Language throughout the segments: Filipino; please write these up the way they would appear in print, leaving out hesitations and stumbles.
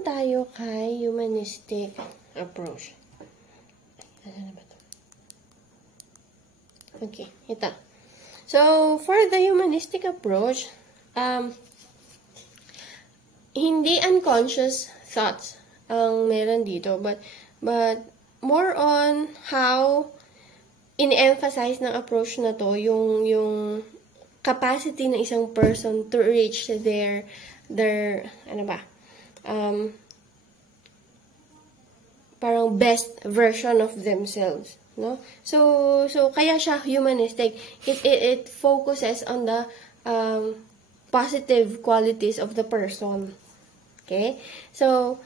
naman tayo kay humanistic approach. Ano na ba ito? Okay, ito. So, for the humanistic approach, hindi unconscious thoughts ang meron dito, but more on how in-emphasize ng approach na to yung capacity ng isang person to reach their ano ba, parang best version of themselves, no? So kaya siya humanistic. It focuses on the positive qualities of the person. Okay? So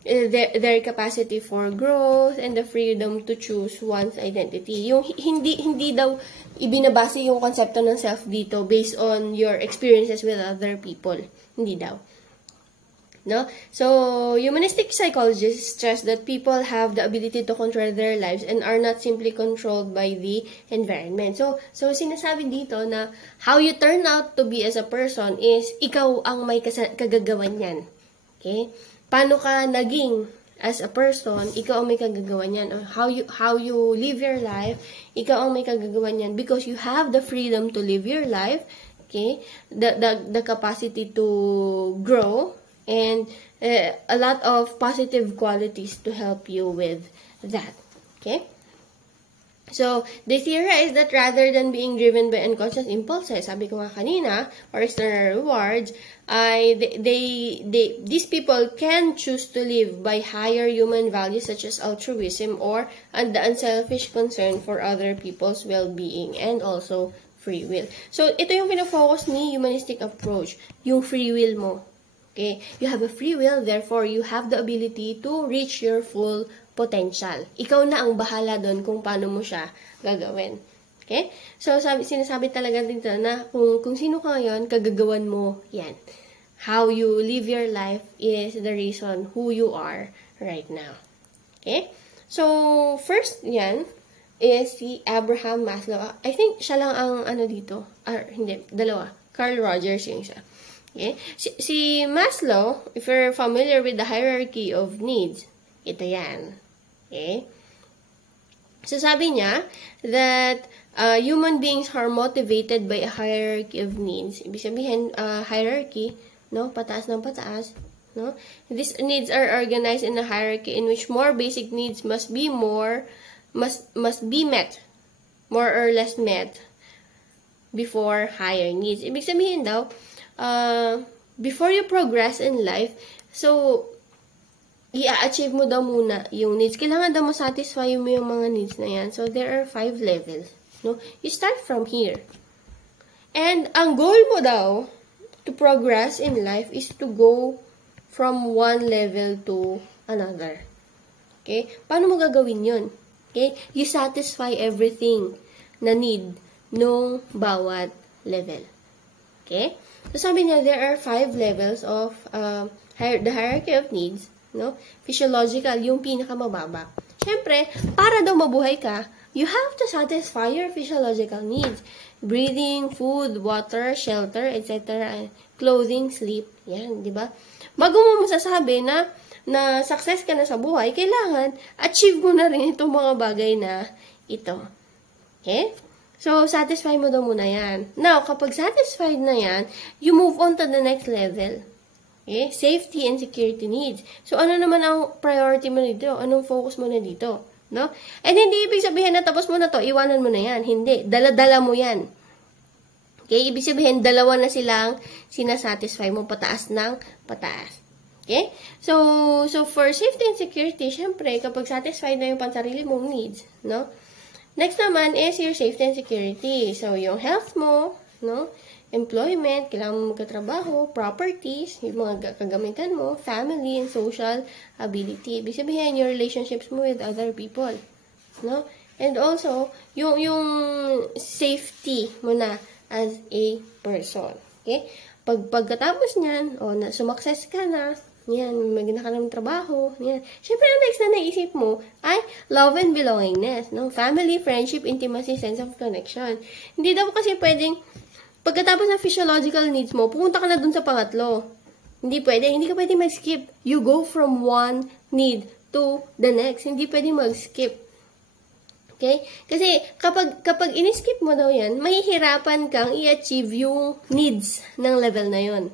their capacity for growth and the freedom to choose one's identity. Yung hindi daw ibinabase yung konsepto ng self dito based on your experiences with other people. Hindi daw. No? So, humanistic psychologists stress that people have the ability to control their lives and are not simply controlled by the environment. So sinasabi dito na how you turn out to be as a person is ikaw ang may kagagawan yan. Okay? Paano ka naging as a person, ikaw ang may kagagawan yan. How you live your life, ikaw ang may kagagawan yan because you have the freedom to live your life, okay? The capacity to grow, and a lot of positive qualities to help you with that. Okay? So, the theory is that rather than being driven by unconscious impulses, sabi ko nga kanina, or external rewards, these people can choose to live by higher human values such as altruism or the unselfish concern for other people's well-being and also free will. So, ito yung pinafocus ni humanistic approach, yung free will mo. Okay? You have a free will, therefore, you have the ability to reach your full potential. Ikaw na ang bahala doon kung paano mo siya gagawin. Okay? So, sinasabi talaga dito na kung sino ka ngayon, kagagawan mo yan. How you live your life is the reason who you are right now. Okay? So, first yan is si Abraham Maslow. I think siya lang ang ano dito. Hindi, dalawa. Carl Rogers yung isa. Okay? Si Maslow, if you're familiar with the hierarchy of needs, ito yan. Okay? So, sabi niya that human beings are motivated by a hierarchy of needs. Ibig sabihin, hierarchy, no? Pataas ng pataas, no? These needs are organized in a hierarchy in which more basic needs must be met, more or less met, before higher needs. Ibig sabihin daw, before you progress in life, so, i-achieve mo daw muna yung needs. Kailangan daw satisfy mo yung mga needs na yan. So, there are 5 levels. No? You start from here. And, ang goal mo daw to progress in life is to go from one level to another. Okay? Paano mo gagawin yun? Okay? You satisfy everything na need nung bawat level. Okay? So, sabi niya, there are 5 levels of the hierarchy of needs. No? Physiological, yung pinakamababa. Siyempre, para daw mabuhay ka, you have to satisfy your physiological needs. Breathing, food, water, shelter, etc. Clothing, sleep. Yan, di ba? Bago mo masasabi na success ka na sa buhay, kailangan achieve mo na rin itong mga bagay na ito. Okay? So, satisfy mo daw muna yan. Now, kapag satisfied na yan, you move on to the next level. Okay? Safety and security needs. So, ano naman ang priority mo dito? Anong focus mo na dito? No? And hindi ibig sabihin na tapos mo na to, iwanan mo na yan. Hindi. Dala-dala mo yan. Okay? Ibig sabihin, dalawa na silang sinasatisfy mo pataas ng pataas. Okay? So for safety and security, syempre, kapag satisfied na yung pansarili mong needs, no? Next naman is your safety and security. So, yung health mo, no? Employment, kailangan mo magkatrabaho, properties, yung mga kagamitan mo, family and social ability. Ibig sabihin, your relationships mo with other people. No? And also, yung safety mo na as a person. Okay? Pagkatapos niyan, sumakses ka na, yan, maganda ka ng trabaho, yan. Siyempre, ang next na naisip mo ay love and belongingness, no? Family, friendship, intimacy, sense of connection. Hindi daw kasi pwedeng pagkatapos ng physiological needs mo, pupunta ka na dun sa pangatlo. Hindi ka pwede mag-skip. You go from one need to the next. Hindi pwede mag-skip. Okay? Kasi kapag in-skip mo daw yan, mahihirapan kang i-achieve yung needs ng level na yon.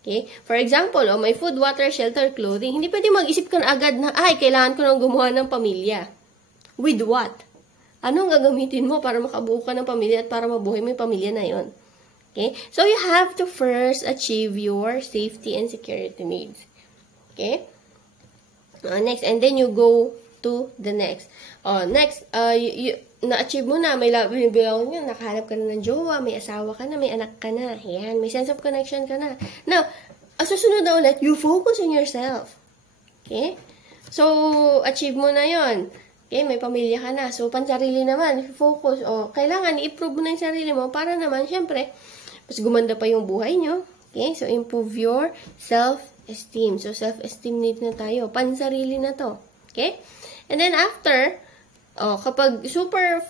Okay? For example, may food, water, shelter, clothing. Hindi pwede mag-isip ka na agad na, kailangan ko nang gumawa ng pamilya. With what? Anong gagamitin mo para makabuo ka ng pamilya at para mabuhay mo yung pamilya na yon? Okay? So, you have to first achieve your safety and security needs. Okay? Next, and then you go to the next. Next, na-achieve mo na, may bilang nyo, nakahanap ka na ng jowa, may asawa ka na, may anak ka na. Yan, may sense of connection ka na. Now, susunod na ulit, you focus on yourself. Okay? So, achieve mo na yon. Okay, may pamilya ka na. So, pansarili naman, focus. Kailangan i-improve mo na yung sarili mo para naman, syempre, mas gumanda pa yung buhay nyo. Okay, so improve your self-esteem. So, self-esteem need na tayo. Pansarili na to. Okay? And then after, kapag super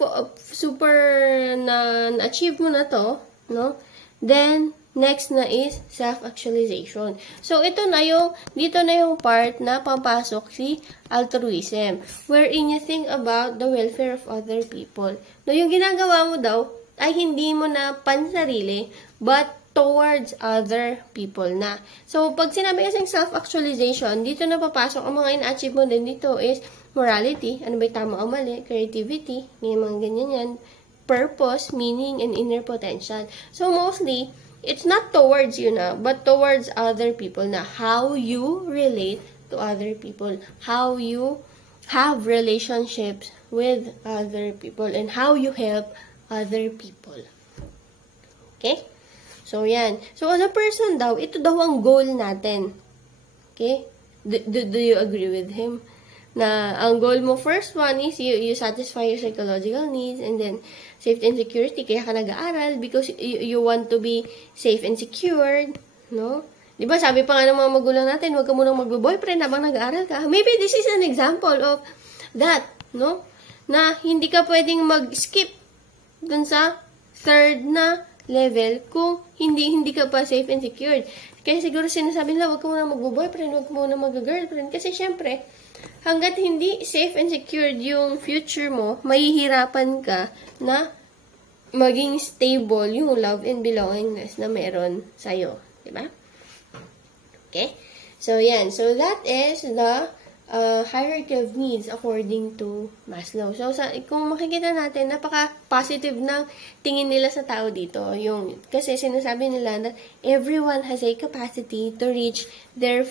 na-achieve mo na to, no? Then, next na is self-actualization. So, dito na yung part na papasok si altruism, wherein you think about the welfare of other people. No, yung ginagawa mo daw, ay hindi mo na pansarili, but towards other people na. So, pag sinabi kasing self-actualization, dito na papasok ang mga ina-achieve mo din dito is morality, ano ba yung tama o mali, creativity, may mga ganyan yan, purpose, meaning, and inner potential. So, mostly, it's not towards you na, but towards other people na. How you relate to other people, how you have relationships with other people, and how you help other people. Okay? So, yan. So, as a person daw, ito daw ang goal natin. Okay? Do you agree with him? Na ang goal mo, first one is you satisfy your psychological needs, and then safety and security. Kaya ka nag-aaral because you want to be safe and secured. No? Diba, sabi pa nga ng mga magulang natin, huwag ka munang magbo-boyfriend habang nag-aaral ka. Maybe this is an example of that. No? Na hindi ka pwedeng mag-skip dun sa third na level kung hindi ka pa safe and secured. Kaya siguro sinasabi nila, huwag ka muna mag-boyfriend, huwag ka muna mag-girlfriend. Kasi syempre, hanggat hindi safe and secured yung future mo, mahihirapan ka na maging stable yung love and belongingness na meron sa'yo. Diba? Okay? So, yan. So, that is the hierarchy of needs according to Maslow. So, kung makikita natin, napaka-positive ng tingin nila sa tao dito. Kasi sinasabi nila that everyone has a capacity to reach their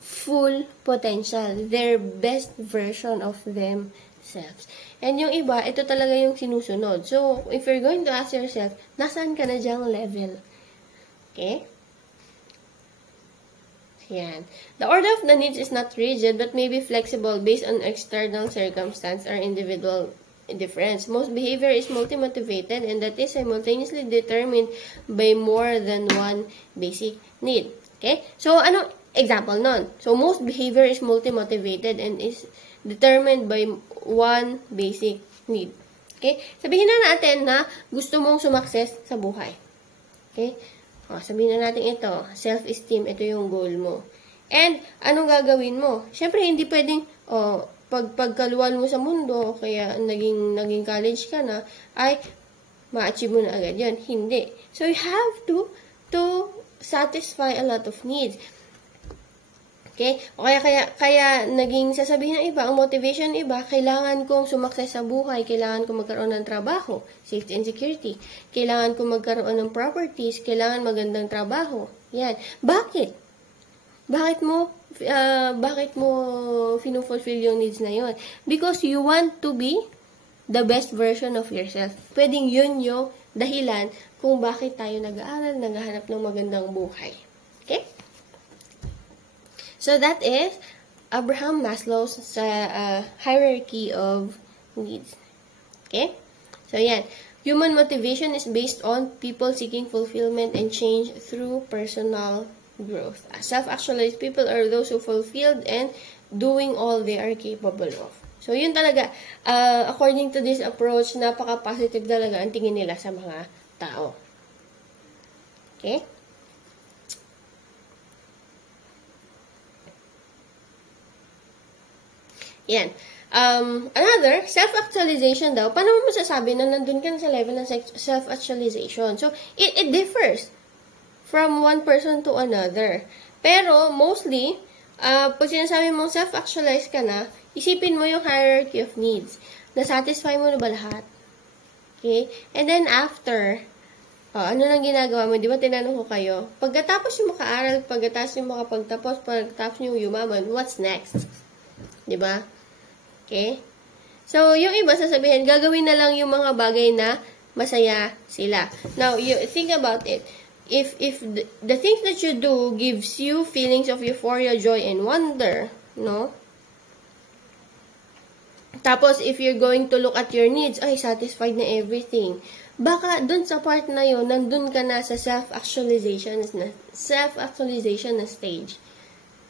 full potential, their best version of themselves. And yung iba, ito talaga yung sinusunod. So, if you're going to ask yourself, nasaan ka na dyang level? Okay? Yan. The order of the needs is not rigid but may be flexible based on external circumstance or individual difference. Most behavior is multi-motivated and that is simultaneously determined by more than one basic need. Okay? So, anong example nun? So, most behavior is multi-motivated and is determined by one basic need. Okay? Sabihin na natin na gusto mong sumakses sa buhay. Okay? Sabihin na natin ito, self-esteem, ito yung goal mo. And, anong gagawin mo? Siyempre, hindi pwedeng, pagkaluwal mo sa mundo, kaya naging college ka na, ay, ma-achieve mo na agad yun. Hindi. So, you have to satisfy a lot of needs. Okay? O kaya naging sasabihin ng iba, ang motivation ng iba, kailangan kong sumakses sa buhay, kailangan kong magkaroon ng trabaho, safety and security, kailangan kong magkaroon ng properties, kailangan magandang trabaho. Yan. Bakit? Bakit mo fino-fulfill yung needs na yun? Because you want to be the best version of yourself. Pwedeng yun yung dahilan kung bakit tayo nag-aaral, naghahanap ng magandang buhay. Okay? So, that is Abraham Maslow's hierarchy of needs. Okay? So, yan. Human motivation is based on people seeking fulfillment and change through personal growth. Self-actualized people are those who fulfilled and doing all they are capable of. So, yun talaga. According to this approach, napaka-positive talaga ang tingin nila sa mga tao. Okay? Yan. Another, self-actualization daw. Paano mo masasabi na nandun ka na sa level ng self-actualization? So, it differs from one person to another. Pero, mostly, pag sinasabi mong self-actualize ka na, isipin mo yung hierarchy of needs. Na-satisfy mo na ba lahat? Okay? And then, after, ano nang ginagawa mo? Di ba tinanong ko kayo? Pagkatapos yung makaaral, pagkatapos yung makapagtapos, pagkatapos yung yumaman, what's next? Di ba? Okay? So, yung iba sasabihin, gagawin na lang yung mga bagay na masaya sila. Now, you think about it. If the things that you do gives you feelings of euphoria, joy, and wonder, no? Tapos, if you're going to look at your needs, ay, satisfied na everything. Baka, dun sa part na yun, nandun ka na sa self-actualization na stage.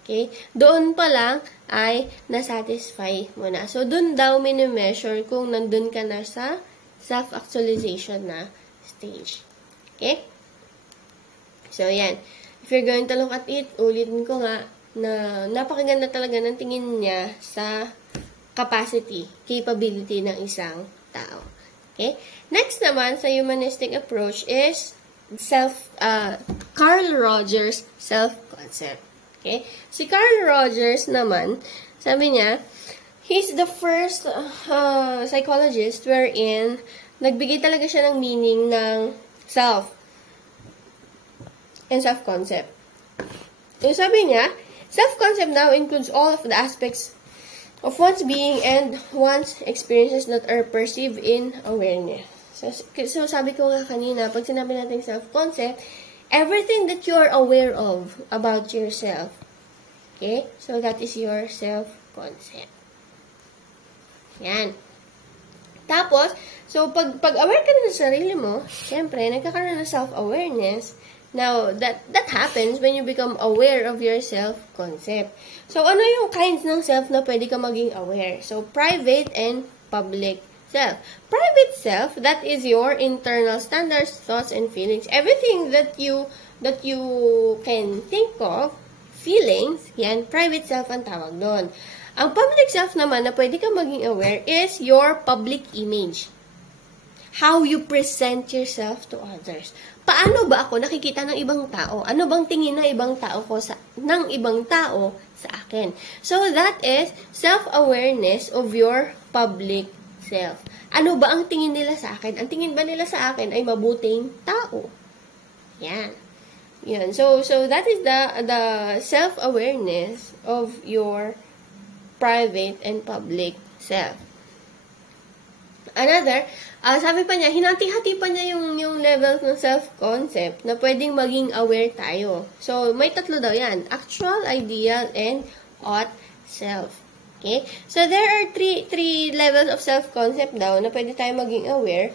Okay? Doon pa lang ay nasatisfy mo na. So, doon daw mini-measure kung nandun ka na sa self-actualization na stage. Okay? So, yan. If you're going to look at it, ulitin ko nga na napakaganda talaga ng tingin niya sa capacity, capability ng isang tao. Okay? Next naman, sa humanistic approach is Carl Rogers self-concept. Okay? Si Carl Rogers naman, sabi niya, he's the first psychologist wherein nagbigay talaga siya ng meaning ng self and self-concept. So, sabi niya, self-concept now includes all of the aspects of one's being and one's experiences that are perceived in awareness. So sabi ko nga kanina, pag sinabi natin self-concept, everything that you are aware of about yourself. Okay? So, that is your self-concept. Yan. Tapos, so, pag aware ka na sa sarili mo, syempre, nagkakaroon ng self-awareness. Now, that happens when you become aware of your self-concept. So, ano yung kinds ng self na pwede ka maging aware? So, private and public self. Private self, that is your internal standards, thoughts, and feelings. Everything that you can think of, feelings, yan, private self ang tawag doon. Ang public self naman na pwede ka maging aware is your public image. How you present yourself to others. Paano ba ako nakikita ng ibang tao? Ano bang tingin ng ibang tao sa akin? So, that is self-awareness of your public self. Ano ba ang tingin nila sa akin? Ang tingin ba nila sa akin ay mabuting tao? Yan. Yan. So that is the self-awareness of your private and public self. Another, sabi pa niya, hinati-hati pa niya yung levels ng self-concept na pwedeng maging aware tayo. So, may tatlo daw yan. Actual, ideal, and ought self. Okay? So, there are three levels of self-concept daw na pwede tayo maging aware.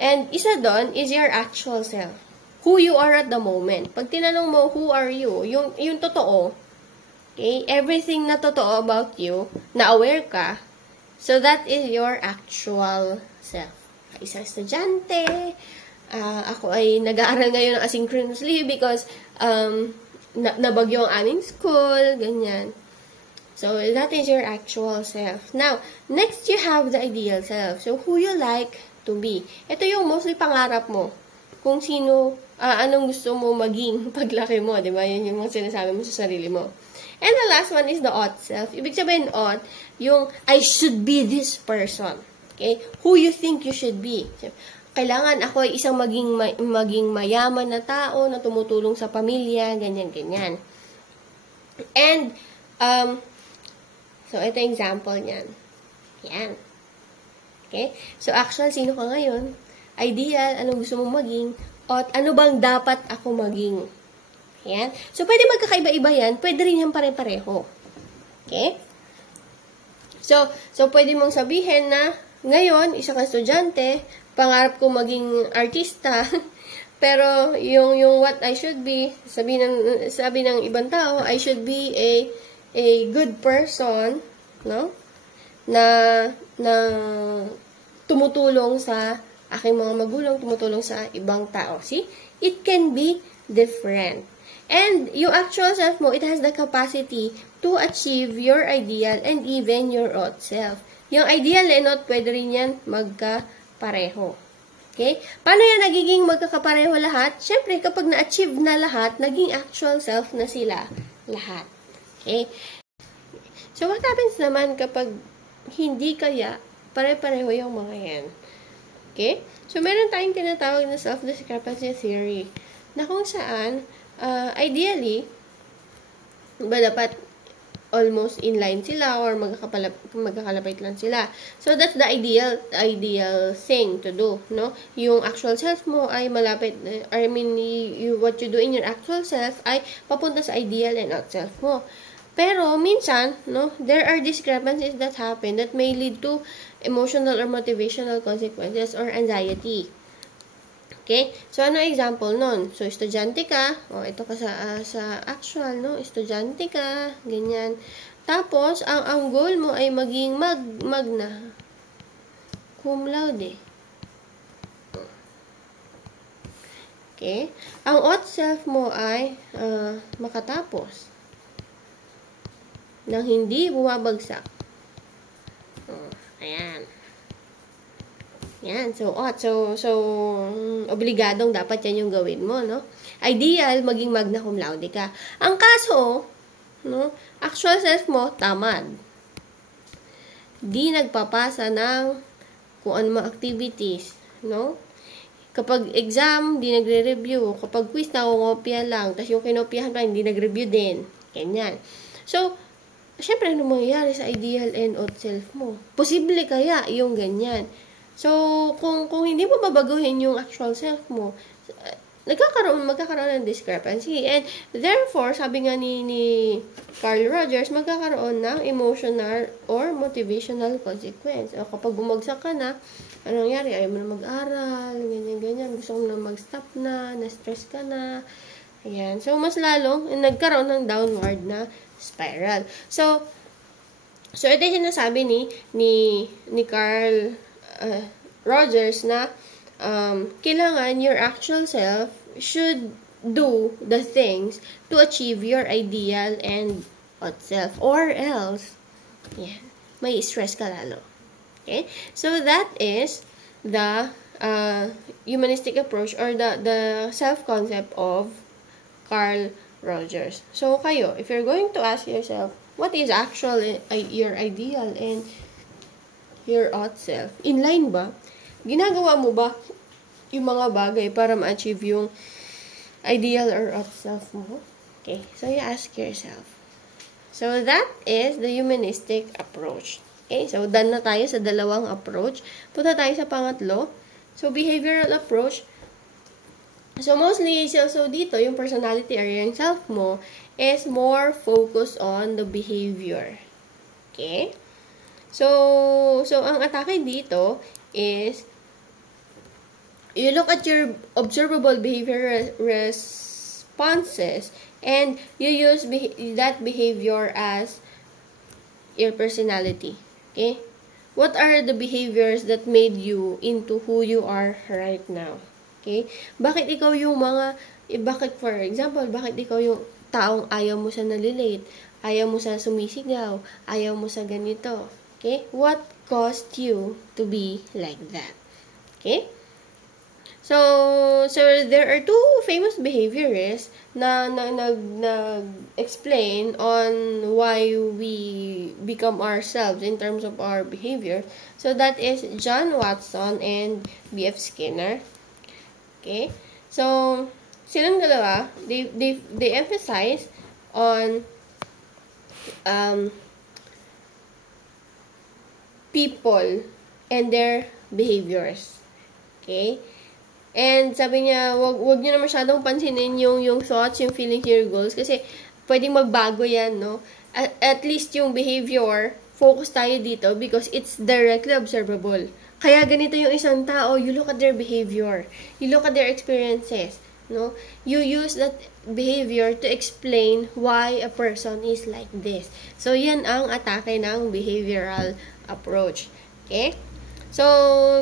And isa doon is your actual self. Who you are at the moment. Pag tinanong mo, who are you? Yung totoo. Okay? Everything na totoo about you, na aware ka, so that is your actual self. Isang estudyante, ako ay nag-aaral ngayon ng asynchronously because nabagyo ang aming school, ganyan. So, that is your actual self. Now, next you have the ideal self. So, who you like to be. Ito yung mostly pangarap mo. Kung sino, anong gusto mo maging paglaki mo, di ba? Yan yung mga sinasabi mo sa sarili mo. And the last one is the ought self. Ibig sabihin ought, yung I should be this person. Okay? Who you think you should be. Kailangan ako ay isang maging mayaman na tao na tumutulong sa pamilya, ganyan-ganyan. And, so, ito yung example niyan. Yan. Okay? So, actual, sino ka ngayon? Ideal, anong gusto mong maging? Ought, ano bang dapat ako maging? Yan. So, pwede magkakaiba-iba yan. Pwede rin yan pare-pareho. Okay? So, pwede mong sabihin na, ngayon, isa kang estudyante, pangarap ko maging artista, pero yung what I should be, sabi ng ibang tao, I should be a good person, no? Na tumutulong sa aking mga magulang, tumutulong sa ibang tao. See? It can be different. And yung actual self mo, it has the capacity to achieve your ideal and even your ought self. Yung ideal and ought, pwede rin yan magkapareho. Okay? Paano yan nagiging magkakapareho lahat? Siyempre, kapag na-achieve na lahat, naging actual self na sila lahat. Okay? So, what happens naman kapag hindi kaya pare-pareho yung mga yan? Okay? So, meron tayong tinatawag na self-discrepancy theory na kung saan, ideally, ba dapat almost inline sila or magkakalapit lang sila. So, that's the ideal thing to do, no? Yung actual self mo ay malapit, what you do in your actual self ay papunta sa ideal and out self mo. Pero, minsan, no, there are discrepancies that happen that may lead to emotional or motivational consequences or anxiety. Okay? So, ano example nun? So, estudyante ka. O, ito ka sa actual, no? Estudyante ka. Ganyan. Tapos, ang goal mo ay maging magna cum laude. Okay? Ang ought self mo ay makatapos nang hindi bumabagsak. Ayan. Yan. So, obligadong dapat yan yung gawin mo, no? Ideal, maging magna cum laude ka. Ang kaso, no? Actual self mo, tamad. Di nagpapasa ng kung ano mga activities, no? Kapag exam, di nagre-review. Kapag quiz, nakungopia lang. Tapos yung kinopyahan pa, hindi nag-review din. Ganyan. So, syempre, ano mangyayari sa ideal and ought self mo? Posible kaya yung ganyan. So, kung hindi mo babaguhin yung actual self mo, magkakaroon ng discrepancy. And therefore, sabi nga ni Carl Rogers, magkakaroon ng emotional or motivational consequence. O kapag bumagsak ka na, anong nangyari? Ayaw mo na mag-aral, ganyan. Gusto mo na mag-stop na-stress ka na. Ayan. So, mas lalong nagkaroon ng downward na spiral. So ito yung sinasabi ni Carl Rogers na kailangan your actual self should do the things to achieve your ideal and ought self, or else may stress ka lalo. Okay? So that is the humanistic approach or the self-concept of Carl Rogers. So, kayo, if you're going to ask yourself, what is actually your ideal and your ought self? Inline ba? Ginagawa mo ba yung mga bagay para ma-achieve yung ideal or ought self mo? Okay, so you ask yourself. So, that is the humanistic approach. Okay, so done na tayo sa dalawang approach. Punta tayo sa pangatlo. So, behavioral approach. So, mostly, so dito, yung personality or yung self mo is more focused on the behavior. Okay? So ang atake dito is, you look at your observable behavior responses and you use that behavior as your personality. Okay? What are the behaviors that made you into who you are right now? Okay? Bakit ikaw yung bakit for example, bakit ikaw yung taong ayaw mo sa nalilate, ayaw mo sa sumisigaw, ayaw mo sa ganito? Okay? What caused you to be like that? Okay? So there are two famous behaviorists na nag-explain on why we become ourselves in terms of our behavior. So that is John Watson and B.F. Skinner. Okay? So, silang dalawa, they emphasize on people and their behaviors. Okay? And sabi niya, wag niyo na masyadong pansinin yung thoughts, yung feelings, your goals kasi pwedeng magbago yan, no? At least yung behavior, focus tayo dito because it's directly observable. Kaya ganito yung isang tao, you look at their behavior, you look at their experiences, no? You use that behavior to explain why a person is like this. So, yan ang atake ng behavioral approach. Okay? So,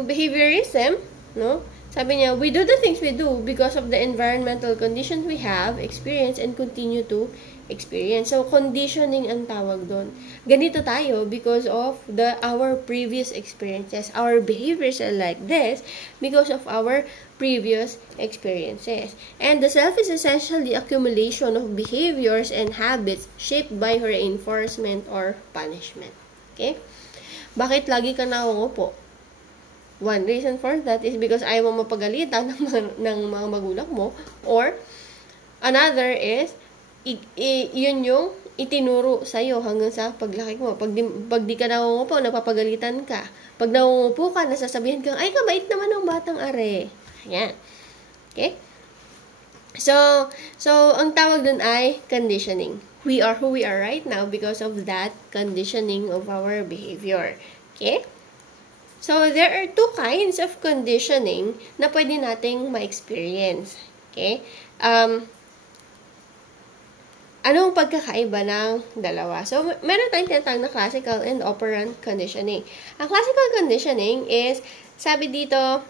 behaviorism, no? Sabi niya, we do the things we do because of the environmental conditions we have, experience, and continue to experience. So, conditioning ang tawag doon. Ganito tayo because of our previous experiences. Our behaviors are like this because of our previous experiences. And the self is essentially the accumulation of behaviors and habits shaped by reinforcement or punishment. Okay? Bakit lagi ka nangungupo? One reason for that is because ayaw mo mapagalitan ng mga magulang mo, or another is yun yung itinuro sa'yo hanggang sa paglaki mo. Pag di ka nangungupo, napapagalitan ka. Pag nangungupo ka, nasasabihan ka, ay, kabait naman ng batang are. Ayan. Okay? So, ang tawag dun ay conditioning. We are who we are right now because of that conditioning of our behavior. Okay? So, there are two kinds of conditioning na pwede nating ma-experience. Okay? Anong pagkakaiba ng dalawa? So, meron tayong tinatawag na classical and operant conditioning. Ang classical conditioning is, sabi dito,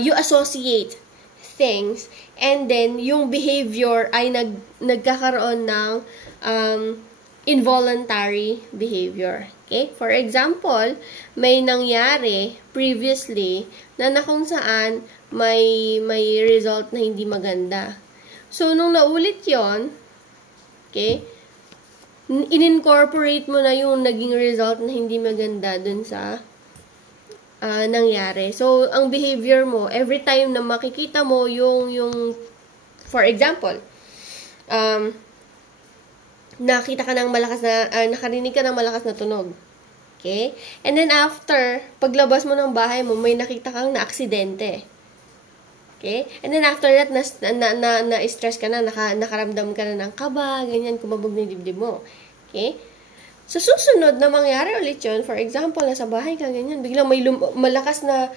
you associate things and then yung behavior ay nagkakaroon ng involuntary behavior. Okay? For example, may nangyari previously na kung saan may result na hindi maganda. So, nung naulit yon, okay, in-incorporate mo na yung naging result na hindi maganda dun sa nangyari. So, ang behavior mo, every time na makikita mo yung for example, nakita ka ng malakas na, nakarinig ka ng malakas na tunog. Okay? And then after, paglabas mo ng bahay mo, may nakita kang na-aksidente. Okay? And then after that, na-stress ka na, nakaramdam ka na ng kaba, ganyan, kumabog na dibdib mo. Okay? So, susunod na mangyari ulit yun, for example, nasa bahay ka, ganyan, biglang may malakas na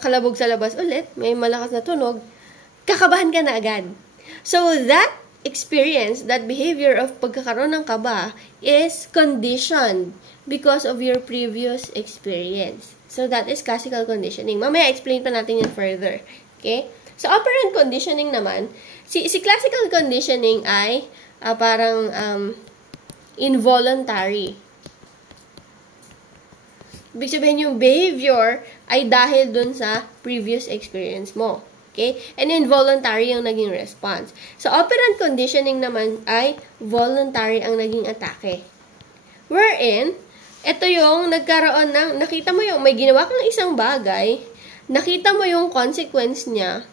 kalabog sa labas ulit, may malakas na tunog, kakabahan ka na agad. So, that experience, that behavior of pagkakaroon ng kaba is conditioned because of your previous experience. So, that is classical conditioning. Mamaya, explain pa natin yan further. Okay? So, operant conditioning naman, si classical conditioning ay parang involuntary. Ibig sabihin yung behavior ay dahil dun sa previous experience mo. Okay? And involuntary yung naging response. So, operant conditioning naman ay voluntary ang naging atake. Wherein, ito yung nagkaroon ng, nakita mo yung, may ginawa kang isang bagay, nakita mo yung consequence niya,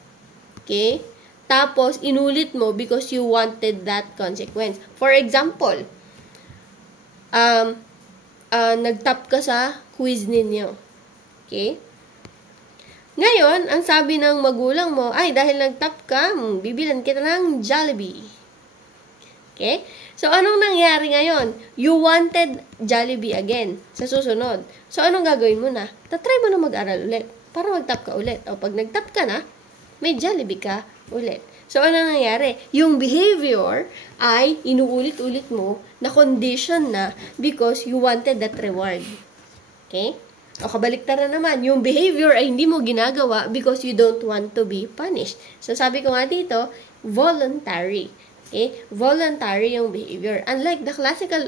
okay? Tapos, inulit mo because you wanted that consequence. For example, nag-top ka sa quiz ninyo. Okay? Ngayon, ang sabi ng magulang mo, ay, dahil nag-top ka, bibilan kita ng Jollibee. Okay? So, anong nangyari ngayon? You wanted Jollibee again sa susunod. So, anong gagawin mo na? Tatry mo na mag-aral ulit para mag-top ka ulit. O, pag nag-top ka na, may Jollibee ka ulit. So, ano nangyari? Yung behavior ay inuulit-ulit mo na condition na because you wanted that reward. Okay? O kabaliktaran naman, yung behavior ay hindi mo ginagawa because you don't want to be punished. So, sabi ko nga dito, voluntary. Okay? Voluntary yung behavior. Unlike the classical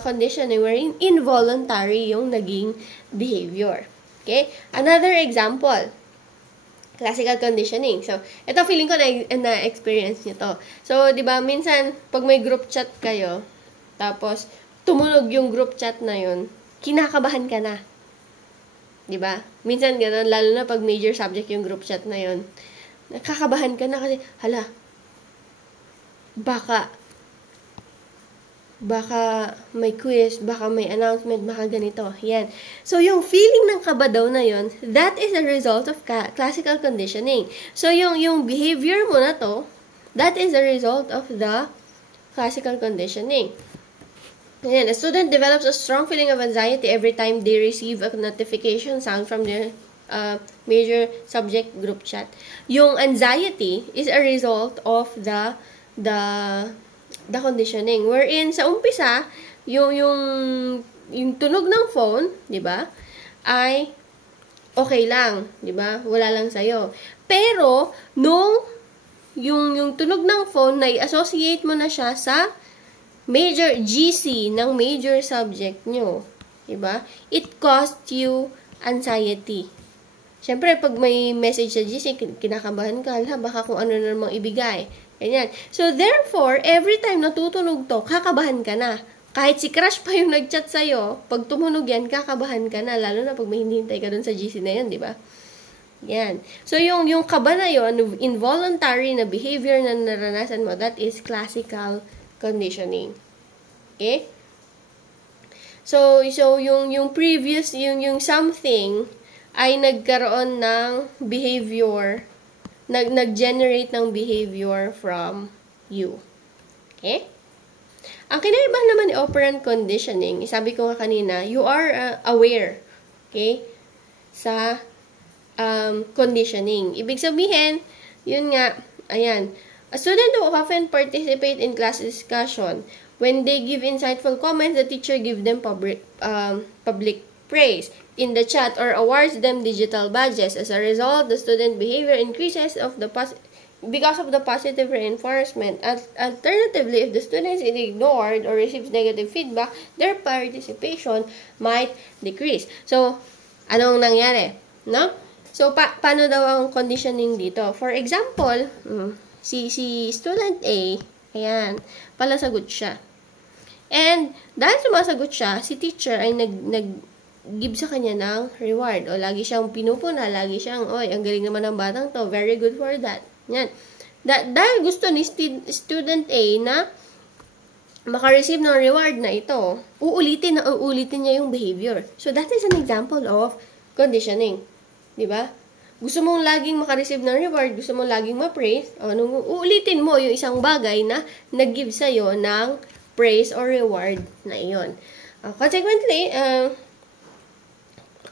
conditioning wherein involuntary yung naging behavior. Okay? Another example, classical conditioning. So, ito feeling ko na-experience nyo to. So, di ba, minsan, pag may group chat kayo, tapos, tumunog yung group chat na yun, kinakabahan ka na. Di ba? Minsan gano'n, lalo na pag major subject yung group chat na yun, nakakabahan ka na kasi, hala, baka may quiz, baka may announcement, baka ganito. Yan. So, yung feeling ng kaba daw na yun, that is a result of classical conditioning. So, yung behavior mo na to, that is a result of the classical conditioning. Yan. A student develops a strong feeling of anxiety every time they receive a notification sound from their major subject group chat. Yung anxiety is a result of the conditioning. Wherein, sa umpisa, yung tunog ng phone, di ba, ay okay lang, 'di ba? Wala lang sa'yo. Pero, nung yung tunog ng phone, na i-associate mo na siya sa major GC ng major subject nyo. Diba? It caused you anxiety. Siyempre, pag may message sa GC, kinakabahan ka, baka kung ano na namang ibigay. Ganyan. So, therefore, every time natutunog to, kakabahan ka na. Kahit si crush pa yung nag-chat sa'yo, pag tumunog yan, kakabahan ka na. Lalo na pag may hinihintay ka dun sa GC na yun, di ba? Yan. So, yung kaba na yun, involuntary na behavior na naranasan mo, that is classical conditioning. Okay? So yung previous, yung something ay nagkaroon ng behavior, nag-generate ng behavior from you. Okay? Ang kinaibahan naman ni operant conditioning, sabi ko nga kanina, you are aware, okay, sa conditioning. Ibig sabihin, yun nga, ayan, a student who often participate in class discussion, when they give insightful comments, the teacher gives them public praise in the chat or awards them digital badges. As a result, the student behavior increases because of the positive reinforcement. Alternatively, if the student is ignored or receives negative feedback, their participation might decrease. So, anong nangyari? No? So, paano daw ang conditioning dito? For example, si student A, ayan, palasagot siya. And, dahil sumasagot siya, si teacher ay nag-give sa kanya ng reward. O, lagi siyang pinupuna, lagi siyang, oy, ang galing naman ng batang to, very good for that. Yan. Dahil gusto ni student A na makareceive ng reward na ito, uulitin niya yung behavior. So, that is an example of conditioning. Diba? Gusto mong laging makareceive ng reward, gusto mong laging ma-praise, nung uulitin mo yung isang bagay na nag-give sa'yo ng praise or reward na iyon. Consequently,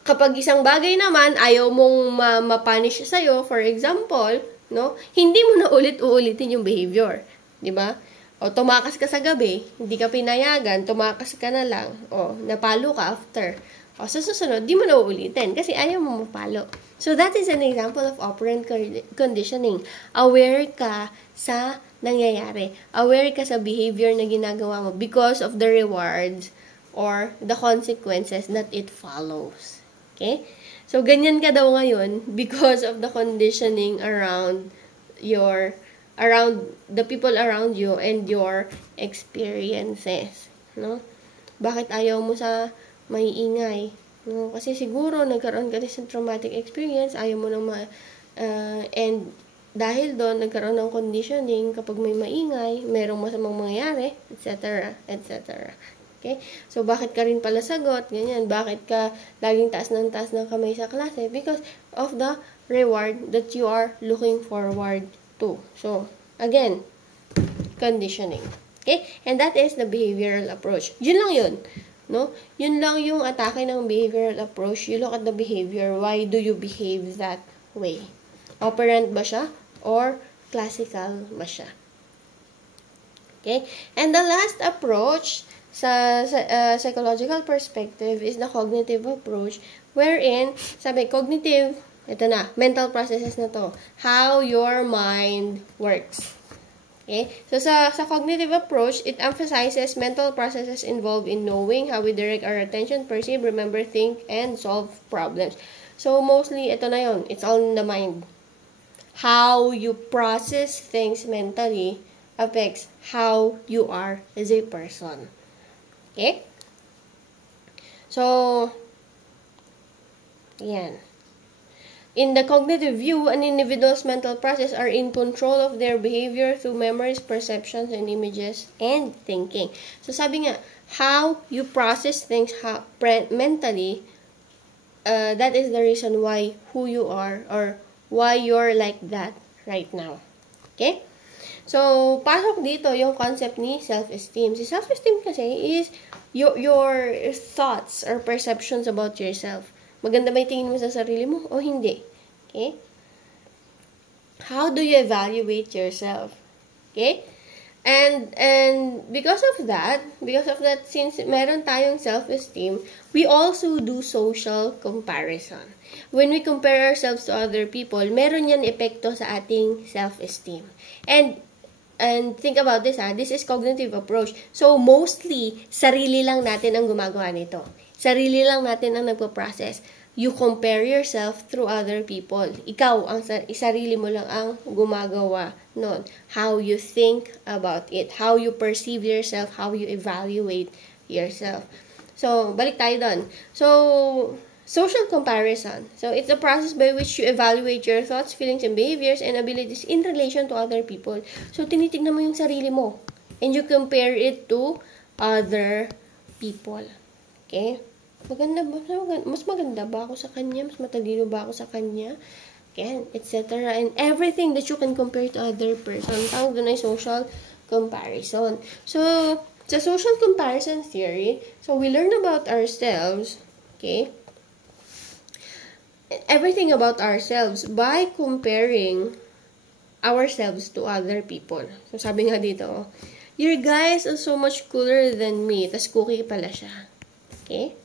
kapag isang bagay naman, ayaw mong ma-punish sa'yo, for example, no, hindi mo na uulitin yung behavior. Diba? O, tumakas ka sa gabi, hindi ka pinayagan, tumakas ka na lang, o, napalo ka after. O, sa susunod, di mo na uulitin kasi ayaw mo mapalo. So, that is an example of operant conditioning. Aware ka sa nangyayari. Aware ka sa behavior na ginagawa mo because of the rewards or the consequences that it follows. Okay? So, ganyan ka daw ngayon because of the conditioning around the people around you and your experiences. No? Bakit ayaw mo sa may ingay? No? Kasi siguro nagkaroon ka rin sa traumatic experience, ayaw mo nang and dahil doon nagkaroon ng conditioning, kapag may maingay, merong masamang mangyayari, etc., etc. Okay? So, bakit ka rin pala sagot? Ganyan. Bakit ka laging taas ng kamay sa klase? Because of the reward that you are looking forward to. So, again, conditioning. Okay? And that is the behavioral approach. Yun lang yun. No? Yun lang yung atake ng behavioral approach. You look at the behavior. Why do you behave that way? Operant ba siya? Or classical ba siya? Okay? And the last approach sa psychological perspective is the cognitive approach, wherein, sabi, cognitive, ito na, mental processes na to. How your mind works. Okay? So, sa cognitive approach, it emphasizes mental processes involved in knowing how we direct our attention, perceive, remember, think, and solve problems. So, mostly, ito na yun. It's all in the mind. How you process things mentally affects how you are as a person. Okay? So, yan. In the cognitive view, an individual's mental process are in control of their behavior through memories, perceptions, and images, and thinking. So, sabi nga, how you process things mentally, that is the reason why who you are or why you're like that right now. Okay? So, pasok dito yung concept ni self-esteem. Si self-esteem kasi is your thoughts or perceptions about yourself. Maganda ba yung tingin mo sa sarili mo o hindi? Okay? How do you evaluate yourself? Okay? And because of that, since meron tayong self-esteem, we also do social comparison. When we compare ourselves to other people, meron yan epekto sa ating self-esteem. And think about this, this is cognitive approach. So, mostly, sarili lang natin ang gumagawa nito. Sarili lang natin ang nagpo-process. You compare yourself through other people. Ikaw, sarili mo lang ang gumagawa nun. How you think about it, how you perceive yourself, how you evaluate yourself. So, balik tayo doon. So, social comparison. So, it's a process by which you evaluate your thoughts, feelings, and behaviors and abilities in relation to other people. So, tinitignan mo yung sarili mo. And you compare it to other people. Okay? Mas maganda ba ako sa kanya? Mas matalino ba ako sa kanya? Again, etc. And everything that you can compare to other person. Tawag doon ay social comparison. So, sa social comparison theory, so we learn about ourselves, okay? Everything about ourselves by comparing ourselves to other people. So, sabi nga dito, your guys are so much cooler than me. Tas cookie pala siya. Okay?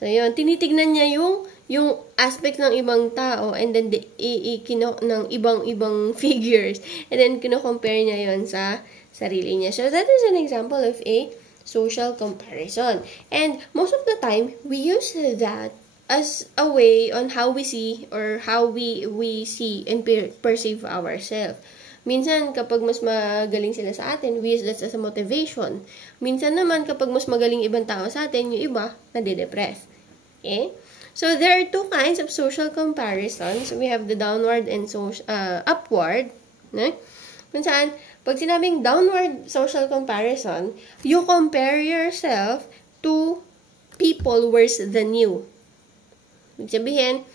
So, yun. Tinitignan niya yung aspect ng ibang tao and then ng ibang figures. And then, kino-compare niya yon sa sarili niya. So, that is an example of a social comparison. And most of the time, we use that as a way on how we see or how we see and perceive ourselves. Minsan, kapag mas magaling sila sa atin, we use that as a motivation. Minsan naman, kapag mas magaling ibang tao sa atin, yung iba, nade-depress. Okay? So, there are two kinds of social comparisons. We have the downward and upward. No? Kung saan, pag sinabing downward social comparison, you compare yourself to people worse than you. Ibig sabihin,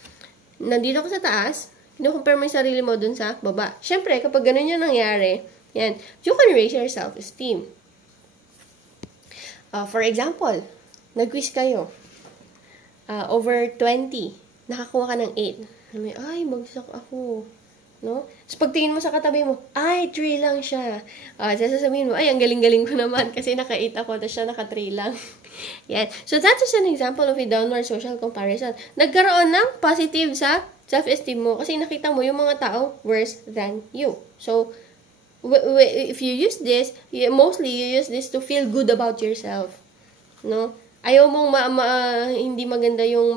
nandito ka sa taas, kino-compare mo yung sarili mo dun sa baba. Siyempre, kapag ganun yung nangyari, yan, you can raise your self-esteem. For example, nag-quiz kayo. Over 20, nakakuha ka ng 8. Ay, bagsak ako. No? So, pagtingin mo sa katabi mo, ay, 3 lang siya. Sasabihin mo, ay, ang galing-galing ko naman kasi naka-8 ako, tapos siya naka-3 lang. Yan. So, that is an example of a downward social comparison. Nagkaroon ng positive sa self-esteem mo kasi nakita mo yung mga tao worse than you. So, if you use this, mostly you use this to feel good about yourself. No? Ayaw mong hindi maganda yung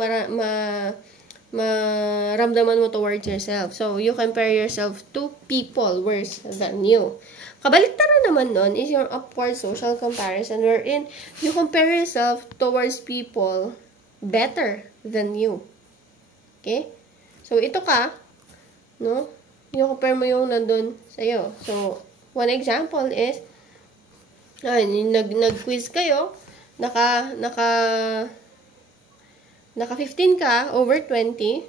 maramdaman mo towards yourself. So, you compare yourself to people worse than you. Kabaliktaran naman nun is your upward social comparison wherein you compare yourself towards people better than you. Okay? So, ito ka, no? Yung compare mo yung nandun sa'yo. So, one example is, nag-quiz kayo, naka 15 ka over 20,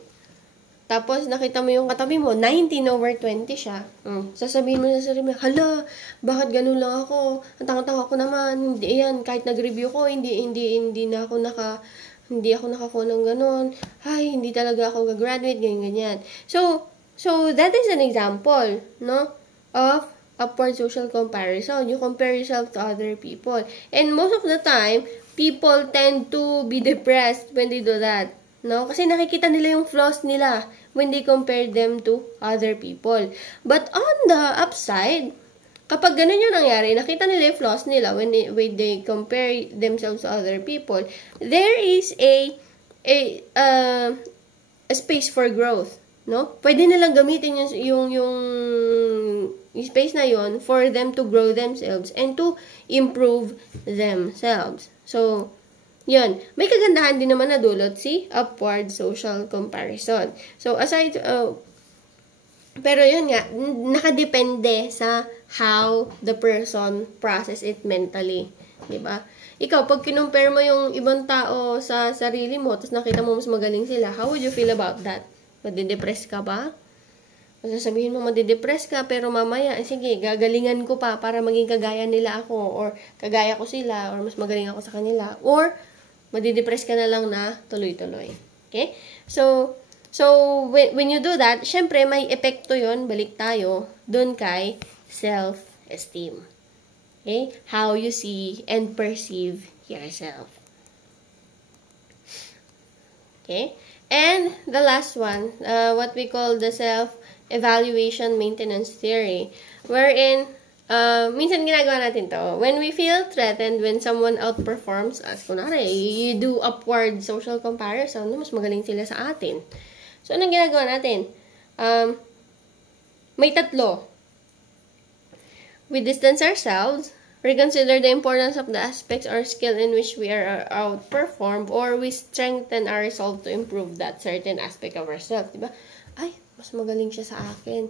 tapos nakita mo yung katabi mo, 19 over 20 siya. Sasabihin mo sa sarili mo, hala, bakit ganun lang ako? Ang tanga-tanga ko naman, hindi yan, kahit nag-review ko, hindi ako nakakuha ng ganun. Ay, hindi talaga ako gagraduate, ganyan. So that is an example, no, of upward social comparison. You compare yourself to other people. And most of the time, people tend to be depressed when they do that. No? Kasi nakikita nila yung flaws nila when they compare them to other people. But on the upside, kapag ganun yung nangyari, nakita nila yung flaws nila when they compare themselves to other people, there is a space for growth. No? Pwede nilang gamitin yung space na yon for them to grow themselves and to improve themselves. So, yun. May kagandahan din naman na dulot si upward social comparison. So, pero yun nga, nakadepende sa how the person process it mentally. Diba? Ikaw, pag kinumpare mo yung ibang tao sa sarili mo, tapos nakita mo mas magaling sila, how would you feel about that? Madidepress ka ba? Sasabihin mo madidepress ka, pero mamaya, sige, gagalingan ko pa para maging kagaya nila ako, or kagaya ko sila, or mas magaling ako sa kanila, or madidepress ka na lang na tuloy-tuloy. Okay? So when you do that, syempre may epekto yon, balik tayo, dun kay self-esteem. Okay? How you see and perceive yourself. Okay? And the last one, what we call the self-evaluation maintenance theory, wherein, minsan ginagawa natin to, when we feel threatened when someone outperforms us, kunwari, you do upward social comparison, mas magaling sila sa atin. So, anong ginagawa natin? May tatlo. We distance ourselves, reconsider the importance of the aspects or skill in which we are outperformed, or we strengthen our resolve to improve that certain aspect of ourselves. Diba? Ay, mas magaling siya sa akin.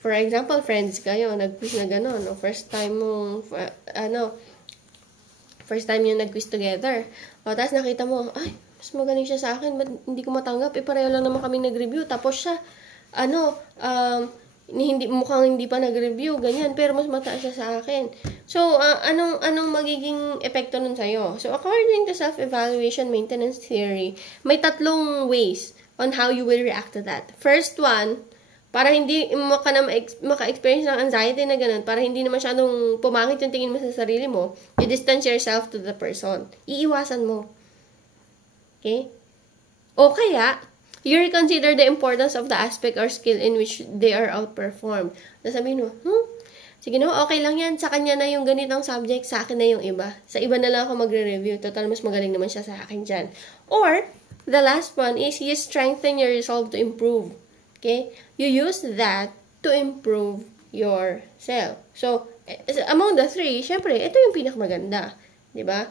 For example, friends kayo, nag-quiz na gano'n. No? First time yung nag-quiz together. O, tapos nakita mo, ay, mas magaling siya sa akin. Ba't hindi ko matanggap? Pareho lang naman kami nag-review. Tapos siya, mukhang hindi pa nag-review, ganyan, pero mas mataas siya sa akin. So, anong magiging epekto nun sa'yo? So, according to self-evaluation maintenance theory, may tatlong ways on how you will react to that. First one, para hindi maka-experience ng anxiety na ganun, para hindi na masyadong pumangit yung tingin mo sa sarili mo, you distance yourself to the person. Iiwasan mo. Okay? O kaya, you reconsider the importance of the aspect or skill in which they are outperformed. Sasabihin mo, sige no, okay lang yan. Sa kanya na yung ganitong subject, sa akin na yung iba. Sa iba na lang ako magre-review. Total, mas magaling naman siya sa akin dyan. Or, the last one is you strengthen your resolve to improve. Okay? You use that to improve yourself. So, among the three, syempre, ito yung pinakamaganda. Diba?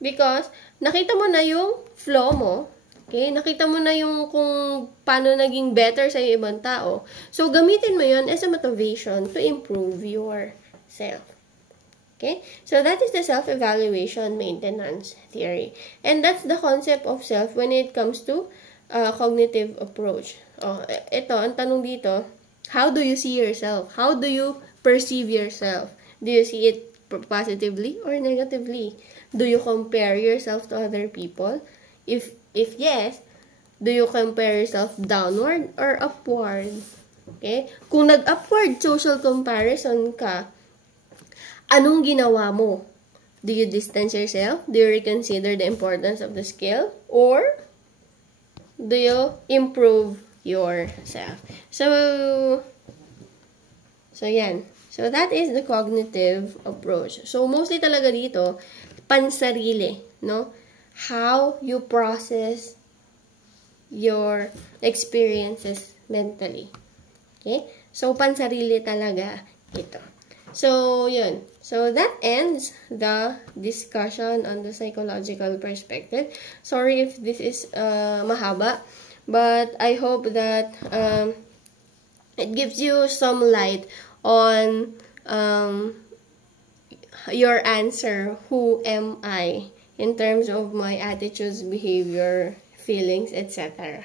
Because, nakita mo na yung flaw mo. Okay? Nakita mo na yung kung paano naging better sa yung ibang tao. So, gamitin mo yun as a motivation to improve yourself. Okay? So, that is the self-evaluation maintenance theory. And that's the concept of self when it comes to cognitive approach. Ito, ang tanong dito, how do you see yourself? How do you perceive yourself? Do you see it positively or negatively? Do you compare yourself to other people? If yes, do you compare yourself downward or upward? Okay? Kung nag-upward social comparison ka, anong ginawa mo? Do you distance yourself? Do you reconsider the importance of the skill? Or do you improve yourself? So yan. So that is the cognitive approach. So mostly talaga dito, pansarili, no? How you process your experiences mentally. Okay? So, pansarili talaga ito. So, yun. So, that ends the discussion on the psychological perspective. Sorry if this is mahaba, but I hope that it gives you some light on your answer, who am I? In terms of my attitudes, behavior, feelings, etc.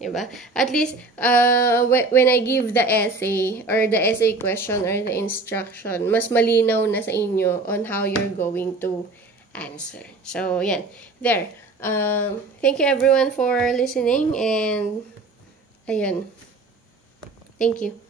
Diba? At least, when I give the essay, or the essay question, or the instruction, mas malinaw na sa inyo on how you're going to answer. So, yan. There. Thank you everyone for listening, and, ayun. Thank you.